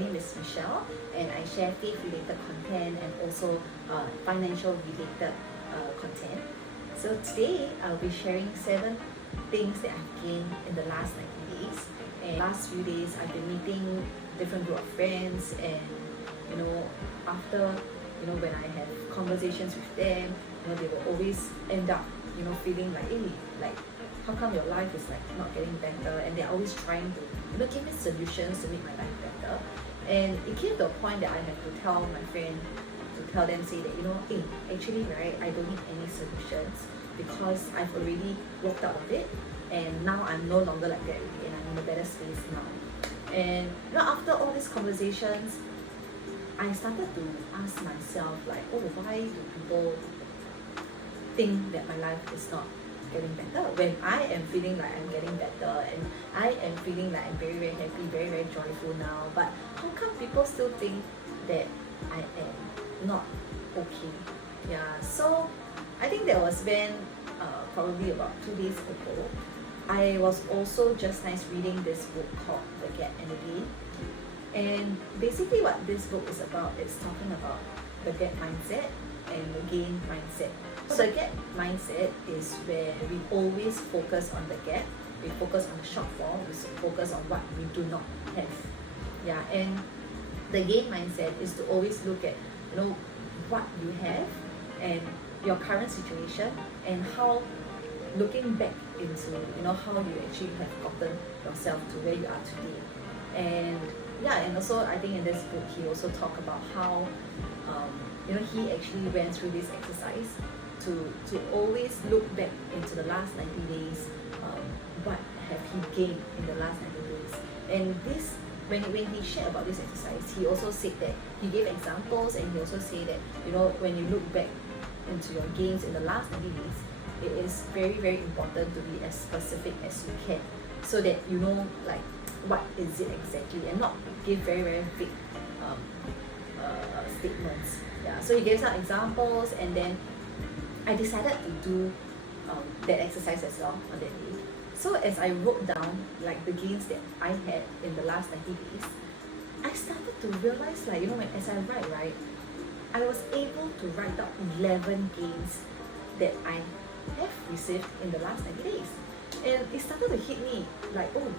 name is Michelle, and I share faith-related content and also financial-related content. So today I'll be sharing 7 things that I've gained in the last 90 days. And last few days I've been meeting different group of friends, and after when I have conversations with them, they will always end up feeling like, hey, like, how come your life is like not getting better? And they're always trying to give me solutions to make my life better. And it came to a point that I have to tell my friend, to tell them, say that, hey, actually, right, I don't need any solutions, because I've already walked out of it, and now I'm no longer like that already, and I'm in a better space now. And after all these conversations, I started to ask myself, like, oh, why do people think that my life is not getting better when I am feeling like I'm getting better, and I am feeling like I'm very, very happy, very, very joyful now? But how come people still think that I am not okay? Yeah, so I think that was when probably about 2 days ago, I was also just nice reading this book called The Gap and the Gain. And basically what this book is about is talking about the gap mindset and the gain mindset. So the gap mindset is where we always focus on the gap, we focus on the shortfall, we focus on what we do not have. Yeah, and the gain mindset is to always look at what you have and your current situation, and how, looking back into how you actually have gotten yourself to where you are today. And yeah, and also I think in this book he also talked about how he actually went through this exercise to always look back into the last 90 days, what have he gained in the last 90 days. And this, when he shared about this exercise, he also said that he gave examples, and he also said that when you look back into your gains in the last 90 days, it is very, very important to be as specific as you can, so that like what is it exactly, and not give very, very big statements. Yeah, so he gave some examples, and then I decided to do that exercise as well on that day. So as I wrote down like the gains that I had in the last 90 days, I started to realize, like, as I write, right, I was able to write out 11 gains that I have received in the last 90 days. And it started to hit me like, oh,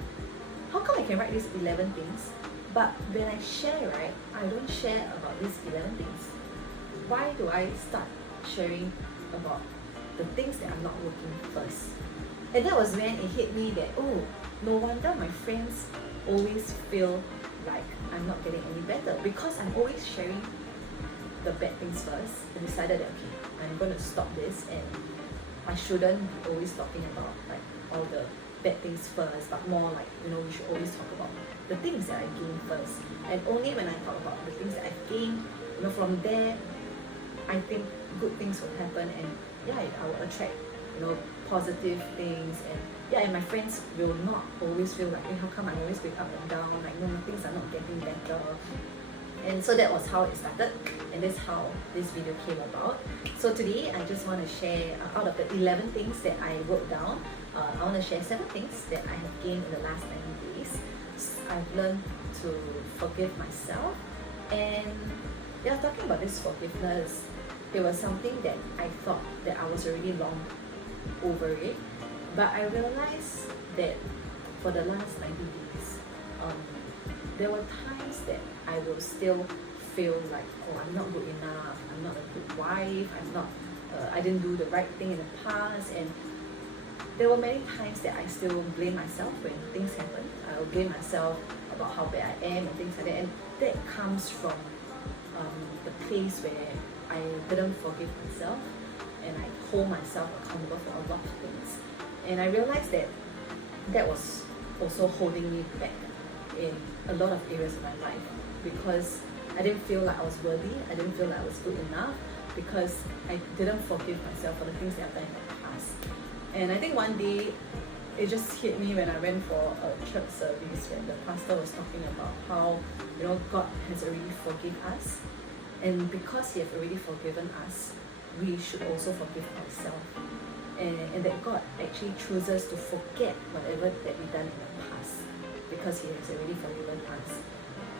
how come I can write these 11 things, but when I share, right, I don't share about these 11 things? Why do I start sharing about the things that are not working first? And that was when it hit me that, oh, no wonder my friends always feel like I'm not getting any better, because I'm always sharing the bad things first. I decided that, okay, I'm going to stop this, and I shouldn't be always talking about like all the bad things first, but more like, we should always talk about the things that I gained first. And only when I talk about the things that I've gained, from there, I think good things will happen, and yeah, I will attract, positive things. And yeah, and my friends will not always feel like, hey, how come I always wake up and down, like, no, things are not getting better. And so that was how it started, and that's how this video came about. So today I just want to share, out of the 11 things that I wrote down, I want to share 7 things that I have gained in the last 90 days. I've learned to forgive myself, and yeah, talking about this forgiveness, it was something that I thought that I was already long over it, but I realized that for the last 90 days, there were times that I will still feel like, oh, I'm not good enough, I'm not a good wife, I didn't do the right thing in the past. And there were many times that I still blame myself when things happen. I will blame myself about how bad I am and things like that. And that comes from the place where I didn't forgive myself, and I hold myself accountable for a lot of things. And I realized that that was also holding me back in a lot of areas of my life, because I didn't feel like I was worthy, I didn't feel like I was good enough, because I didn't forgive myself for the things that I've done in the past. And I think one day it just hit me when I went for a church service, when the pastor was talking about how God has already forgiven us, and because He has already forgiven us, we should also forgive ourselves, and that God actually chooses to forget whatever that we've done in the past, because He has already forgiven us.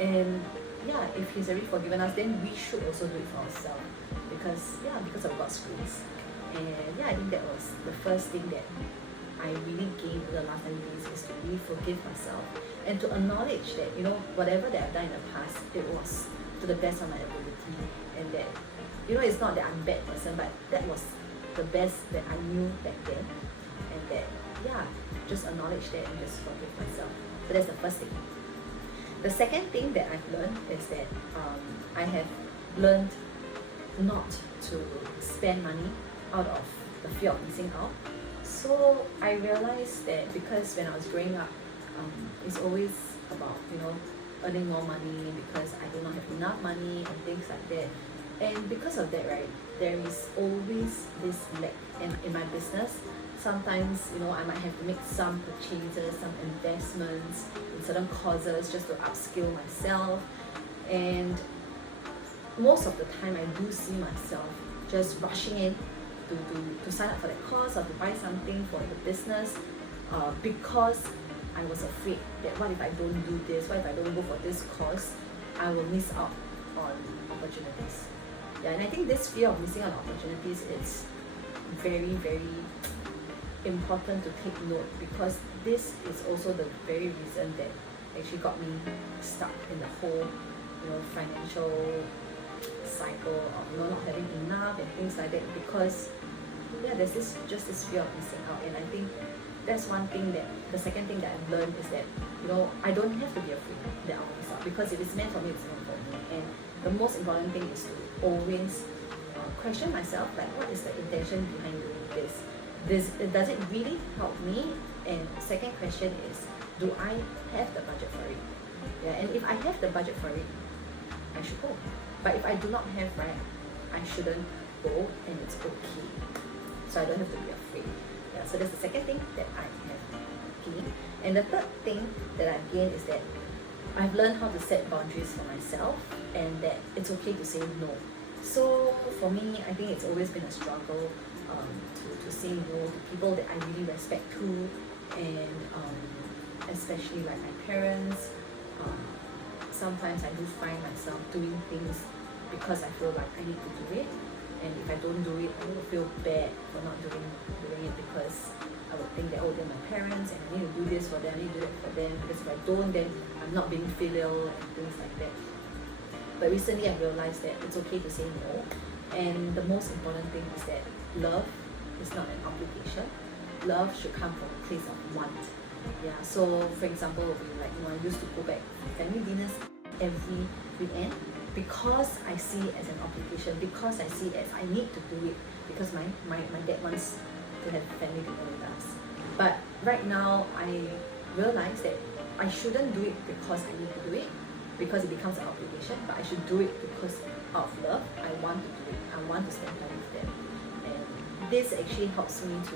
And yeah, if He's already forgiven us, then we should also do it for ourselves, because of God's grace. And yeah, I think that was the first thing that I really gained in the last 9 days, is to really forgive myself and to acknowledge that, whatever that I've done in the past, it was to the best of my ability, and that, it's not that I'm a bad person, but that was the best that I knew back then, and that, yeah, just acknowledge that and just forgive myself. So that's the first thing. The second thing that I've learned is that I have learned not to spend money out of the fear of missing out. So I realized that because when I was growing up, it's always about, earning more money because I do not have enough money and things like that. And because of that, right, there is always this lack in my business. Sometimes, I might have to make some purchases, some investments in certain causes just to upskill myself. And most of the time, I do see myself just rushing in to sign up for that course or to buy something for the business, because I was afraid that what if I don't do this, what if I don't go for this course, I will miss out on opportunities. Yeah, and I think this fear of missing out on opportunities is very, very important to take note, because this is also the very reason that actually got me stuck in the whole, financial cycle of not having enough and things like that, because there's this fear of missing out. And I think that's one thing that the second thing that I've learned is that I don't have to be afraid that I'll miss out, because if it's meant for me, it's meant for me. And the most important thing is to always question myself, like, what is the intention behind doing this? Does it really help me? And second question is, do I have the budget for it? Yeah, and if I have the budget for it, I should go. But if I do not have, right, I shouldn't go, and it's okay. So I don't have to be afraid. Yeah, so that's the second thing that I have gained. And the third thing that I've gained is that I've learned how to set boundaries for myself, and that it's okay to say no. So for me, I think it's always been a struggle to say no to people that I really respect too, and especially like my parents. Sometimes I do find myself doing things because I feel like I need to do it, and if I don't do it, I will feel bad for not doing it, because I would think that, oh, they're my parents and I need to do this for them, I need to do that for them, because if I don't, then I'm not being filial and things like that. But recently I realized that it's okay to say no, and the most important thing is that love is not an obligation. Love should come from a place of want. Yeah, so for example, I used to go back family dinners every weekend because I see it as an obligation, because I see it as I need to do it, because my dad wants to have family dinner with us. But right now I realize that I shouldn't do it because I need to do it, because it becomes an obligation, but I should do it because out of love. I want to do it. I want to spend time with them. And this actually helps me to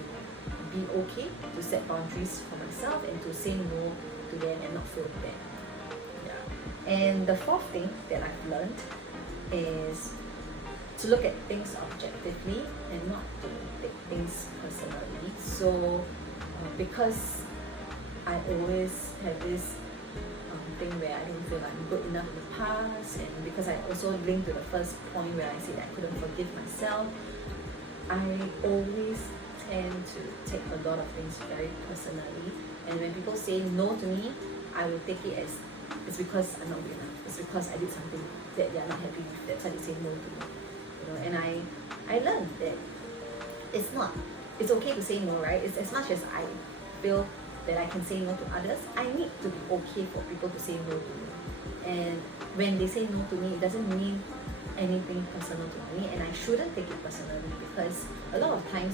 be okay, to set boundaries for myself, and to say no to them and not feel bad. Yeah. And the fourth thing that I've learned is to look at things objectively and not to take things personally. So because I always have this thing where I don't feel like I'm good enough in the past, and because I also linked to the first point where I said I couldn't forgive myself, I always tend to take a lot of things very personally. And when people say no to me, I will take it as it's because I'm not good enough. It's because I did something that they are not happy with. That's why they say no to me. And I learned that it's okay to say no, right? It's as much as I feel that I can say no to others, I need to be okay for people to say no to me. And when they say no to me, it doesn't mean anything personal to me, and I shouldn't take it personally, because a lot of times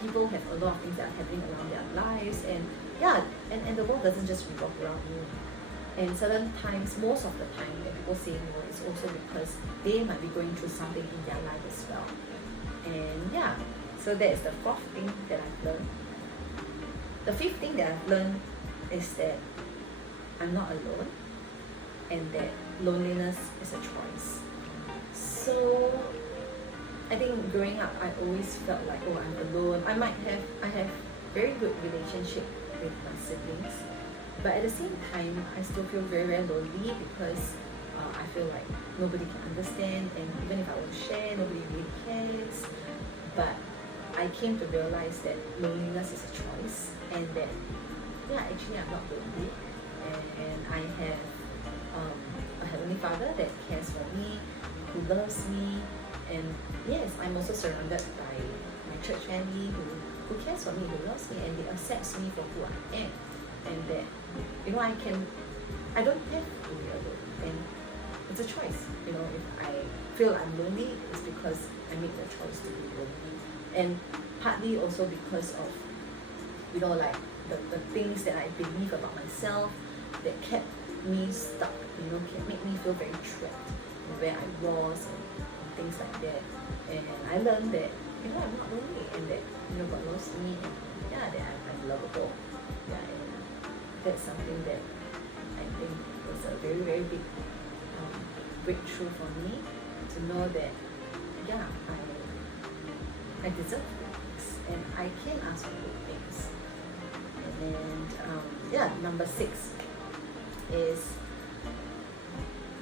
people have a lot of things that are happening around their lives, and and the world doesn't just revolve around you. And certain times, most of the time, when people say no, it's also because they might be going through something in their life as well. And so that is the fourth thing that I've learned. The fifth thing that I've learned is that I'm not alone, and that loneliness is a choice. So I think growing up, I always felt like, oh, I'm alone. I have very good relationship with my siblings, But at the same time, I still feel very, very lonely because I feel like nobody can understand, and even if I want to share, nobody really cares. But I came to realize that loneliness is a choice, and that actually I'm not lonely, and I have a Heavenly Father that cares for me, who loves me, and yes, I'm also surrounded by my church family who cares for me, who loves me, and they accepts me for who I am, and that I don't have to be alone, and it's a choice. If I feel I'm lonely, it's because I made the choice to be lonely, and partly also because of like the things that I believe about myself that kept me stuck, can make me feel very trapped where I was, and things like that. And I learned that I'm not lonely, and that God loves me, and that I'm lovable. And that's something that I think was a very, very big breakthrough for me, to know that I deserve things, and I can ask for good things. And number 6 is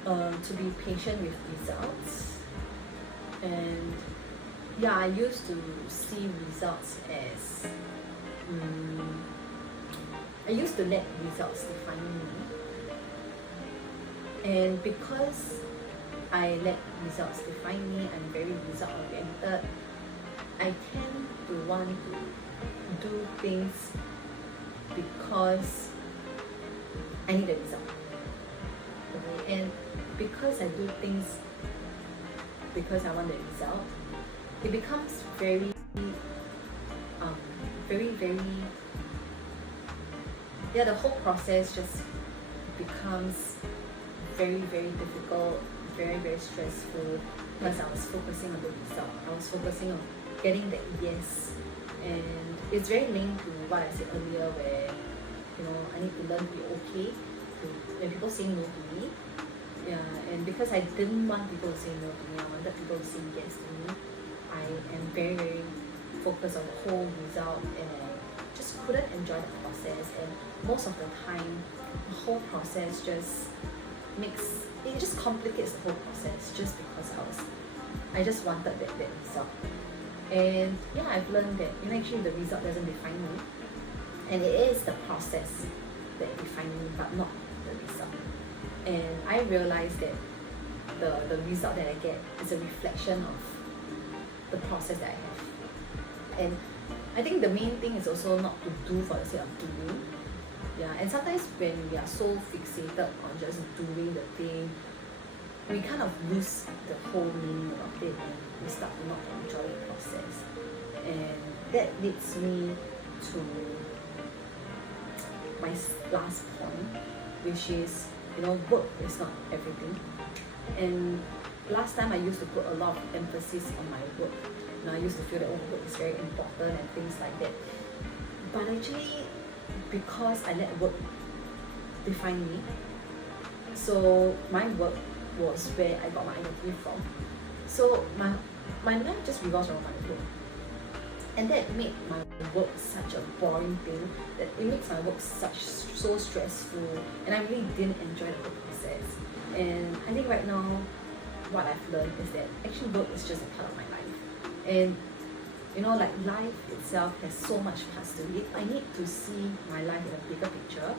to be patient with results. And I used to see results as I used to let results define me, and because I let results define me, I'm very result oriented. I tend to want to do things because I need a result. Okay? And because I do things because I want the result, it becomes very, very, the whole process just becomes very, very difficult, very, very stressful, because I was focusing on the result. I was focusing on getting that yes. And it's very linked to what I said earlier, where I need to learn to be okay when people say no to me. And because I didn't want people to say no to me, I wanted people to say yes to me. I am very, very focused on the whole result, and I just couldn't enjoy the process. And most of the time, the whole process just complicates the whole process, just because I just wanted that result. And I've learned that actually the result doesn't define me, and it is the process that defines me, but not the result. And I realized that the result that I get is a reflection of the process that I have. And I think the main thing is also not to do for the sake of doing. And sometimes when we are so fixated on just doing the thing, we kind of lose the whole meaning of it, and we start to not enjoy the process. And that leads me to my last point, which is work is not everything. And last time I used to put a lot of emphasis on my work. I used to feel that work is very important and things like that. But actually, because I let work define me, so my work was where I got my identity from. So my life just revolves around my work. And that made my work such a boring thing, that it makes my work so stressful, and I really didn't enjoy the whole process. And I think right now, what I've learned is that actually work is just a part of my life. And like life itself has so much parts to it. I need to see my life in a bigger picture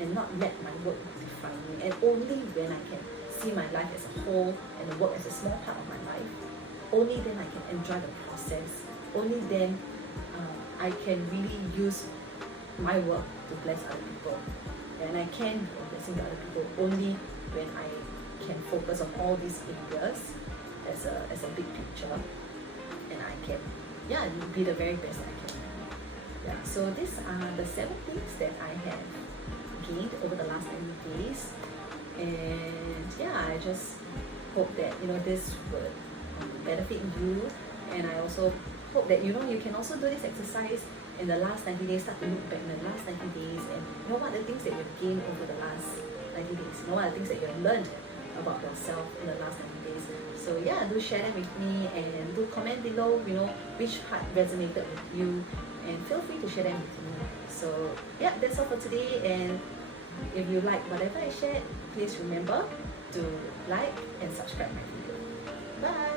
and not let my work define me. And only when I can see my life as a whole and the work as a small part of my life, only then I can enjoy the process. Only then I can really use my work to bless other people. And I can be a blessing to other people only when I can focus on all these areas as a big picture, and I can be the very best I can be. So these are the 7 things that I have gained over the last 90 days. And I just hope that this would benefit you. And I also hope that you can also do this exercise in the last 90 days. Start to look back in the last 90 days, and what are the things that you've gained over the last 90 days. What are the things that you've learned about yourself in the last 90 days. So do share them with me, and do comment below which part resonated with you, and feel free to share them with me. So that's all for today, and If you like whatever I shared, please remember to like and subscribe my video. Bye!